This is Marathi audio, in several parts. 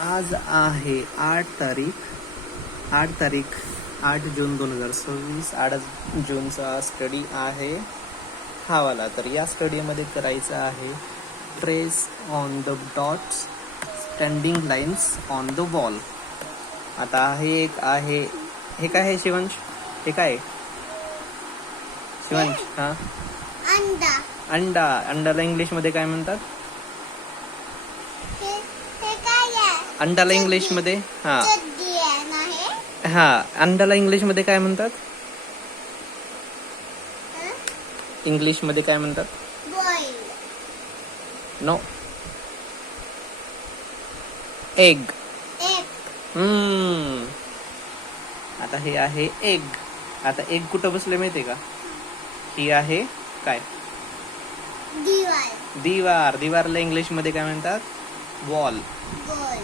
आज आहे 8 जून 2026. 8 जूनचा स्टडी आहे हा वाला. तर या स्टडीमध्ये करायचं आहे trace on the dots standing lines on the wall. आता हे एक आहे, हे काय आहे शिवंश? हे काय शिवंश? हा, अंडा. अंडा. अंडाला इंग्लिश मध्ये काय म्हणतात? हे काय आहे? अंडाला इंग्लिश मध्ये हा चड्डी आहे ना हे? हा, अंडाला इंग्लिश मध्ये काय म्हणतात? इंग्लिश मध्ये काय म्हणतात? बॉईल. No, egg. एक. आता हे आहे एग. आता एग कुठं बसले माहितीये का? ही आहे काय? दिवार. दीवार. दीवारला इंग्लिश मध्ये काय म्हणतात? वॉल. बॉल.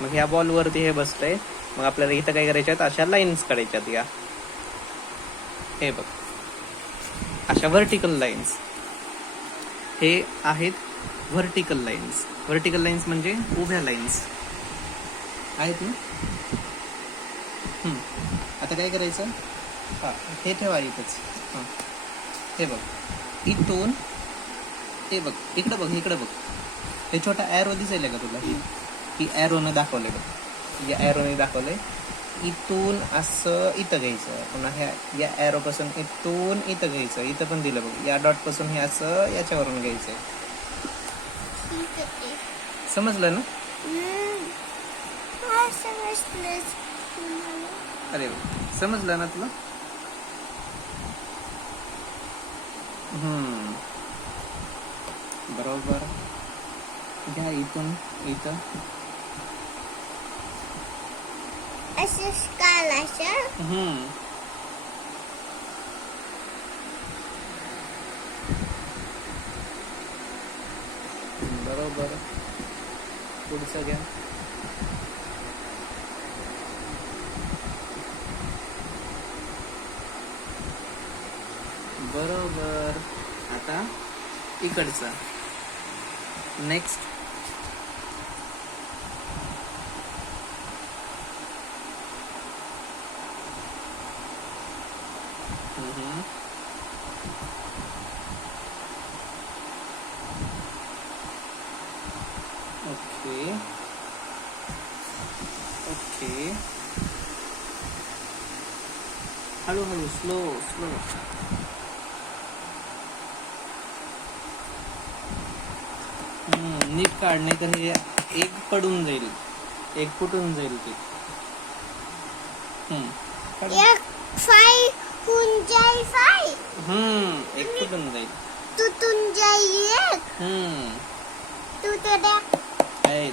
मग ह्या बॉल वरती हे बसलंय. मग आपल्याला इथं काय करायच्यात? अशा लाईन्स काढायच्यात. या हे बघ, अशा व्हर्टिकल लाईन्स. हे आहेत व्हर्टिकल लाईन्स. व्हर्टिकल लाईन्स म्हणजे उभ्या लाईन्स आहेत ना. आता काय करायचं? हा, हे ठेवा इथंच. हा, हे बघ, इथून हे बघ, इकडं बघ, इकडं बघ. हे छोटा ॲरो दिसायला का तुला? ही ॲरोने दाखवलंय बघ, या ॲरोने दाखवलंय. इथून असं इथं घ्यायचं, पुन्हा ह्या या ॲरो पासून इथून इथं घ्यायचं. इथं पण दिलं बघ, या डॉट पासून हे असं याच्यावरून घ्यायचंय. समजलं ना? अरे समजलं ना तुला? बरोबर. घ्या इथून इथं असं स्काल असं. बरोबर. पुढचं घ्या. बरोबर. आता इकडचा नेक्स्ट. ओके ओके, हळूहळू, स्लो स्लो. नीट काढ, नाही तर हे एक पडून जाईल, एक फुटून जाईल ते. एक फाय होऊन जाईल. फाय एक फुटून जाईल. तुटून जाईल. तू ते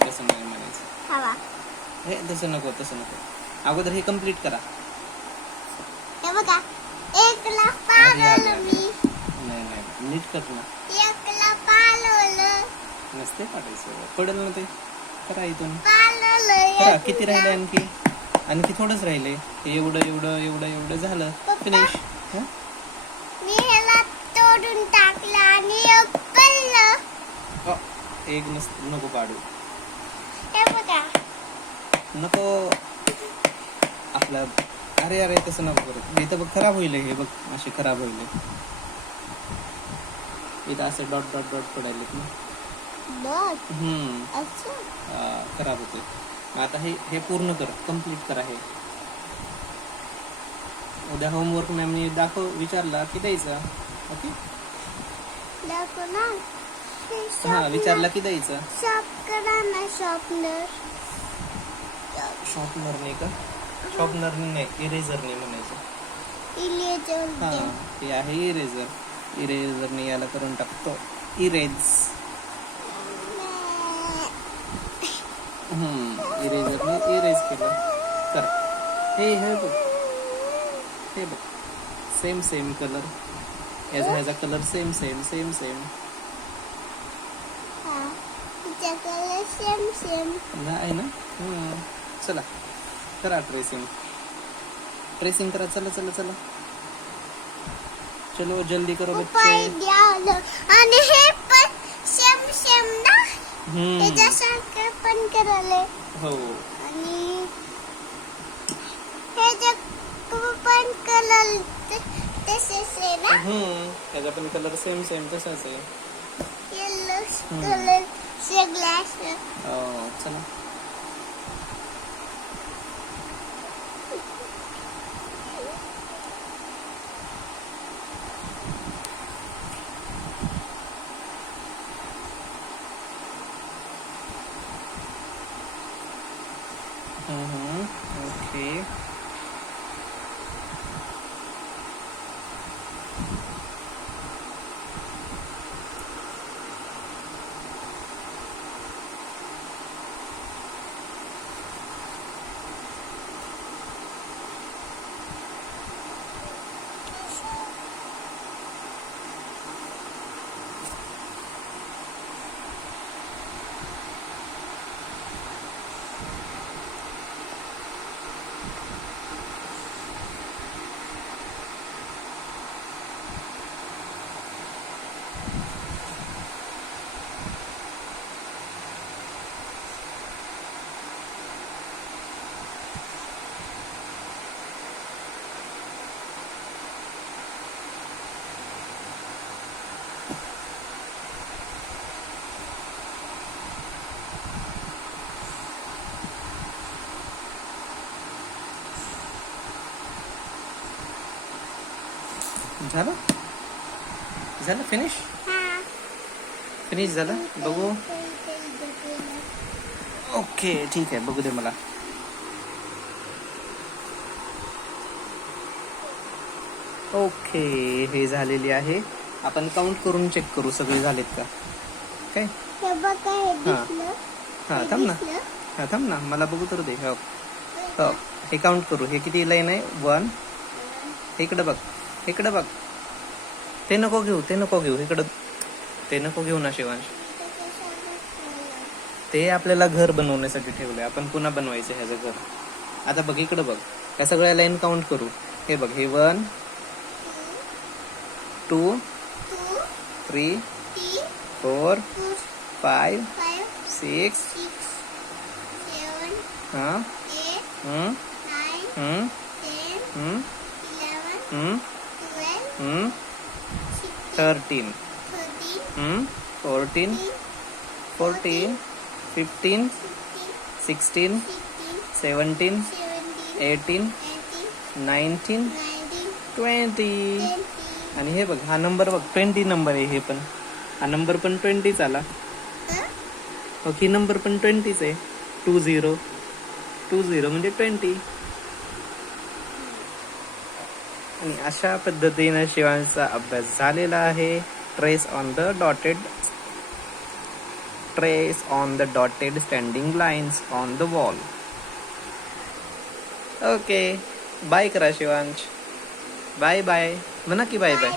तसं नाही म्हणायचं. हवा. हे तसं नको, तसं नको. अगोदर हे कम्प्लीट करा. हे बघा, एकला पाळलं मी. नाही नाही, नीट कर ना. एकला पाळलं. नसते काढायचं, पडेल ना ते. करा इथून. पाळलं. करा. किती राहिले? आणखी थोडंच राहिले. एवढं एवढं एवढं एवढं झालं. फिनिश. मी ह्याला तोडून टाकलं आणि एक पडलं. एक नको काढू. हे बघा, नको आपलं. अरे अरे, तसं नको करू. इथं बघ, खराब होईल हे बघ, असे खराब होईल. इथं असं डॉट डॉट डॉट पडायलेत ना. अच्छा. खराब होते. आता हे पूर्ण कर, कम्प्लीट करा. हे उद्या होमवर्क मॅमने विचारला की द्यायचा. ओके. दाखव ना. हा, विचारला की द्यायचा. शॉप करा ना. शॉपनर. शॉर्पनरने का? शॉर्पनरने नाही, इरेझरने म्हणायचं. इरेजर. हा, हे आहे इरेझर. इरेझरने याला करून टाकतो इरेज. इरेझरने इरेज केलं. कर. हे बघ, हे बघ, सेम सेम कलर. ह्याचा colour same same same same. Colour same same आहे ना. चला करा ट्रेसिंग. ट्रेसिंग करा. चला चला चला, चलो जल्दी करो बच्चे. आणि हे पण सेम सेम ना. त्याच्यासारखं पण करायला हो आणि हे जे पण कलर तसेच आहे ना त्याचा पण कलर सेम तसाच आहे. येलो कलर चे ग्लास हो चला. ओके. झालं झालं फिनिश झालं. बघू. ओके ठीक आहे, बघू दे मला. ओके हे झालेली आहे. आपण काउंट करून चेक करू सगळे झालेत का काय. हे बघा हे दिसलं हा थांब ना. हा थांब ना, मला बघू तर दे. हो हो हे काउंट करू. हे किती लाईन आहे. 1. इकडं बघ इकडं बघ. ते नको घेऊ इकडं. ते नको घेऊ ना शिवांश. ते आपल्याला घर बनवण्यासाठी ठेवलंय, आपण पुन्हा बनवायचं ह्याचं घर. आता बघ इकडं बघ. या सगळ्या लाईन काउंट करू. हे बघ हे 1 2 3 4 5 6 हा 13 14 15 16 17 18 19 20. आणि हे बघ हा नंबर बघ 20 नंबर आहे. हे पण हा नंबर पण 20 आला. ही नंबर पण 20 आहे. 20 म्हणजे 20. आणि अशा पद्धतीने शिवांचा अभ्यास झालेला आहे. Trace on the dotted standing lines on the wall. Okay bye करा शिवांश. बाय म्हणा की बाय. बाय.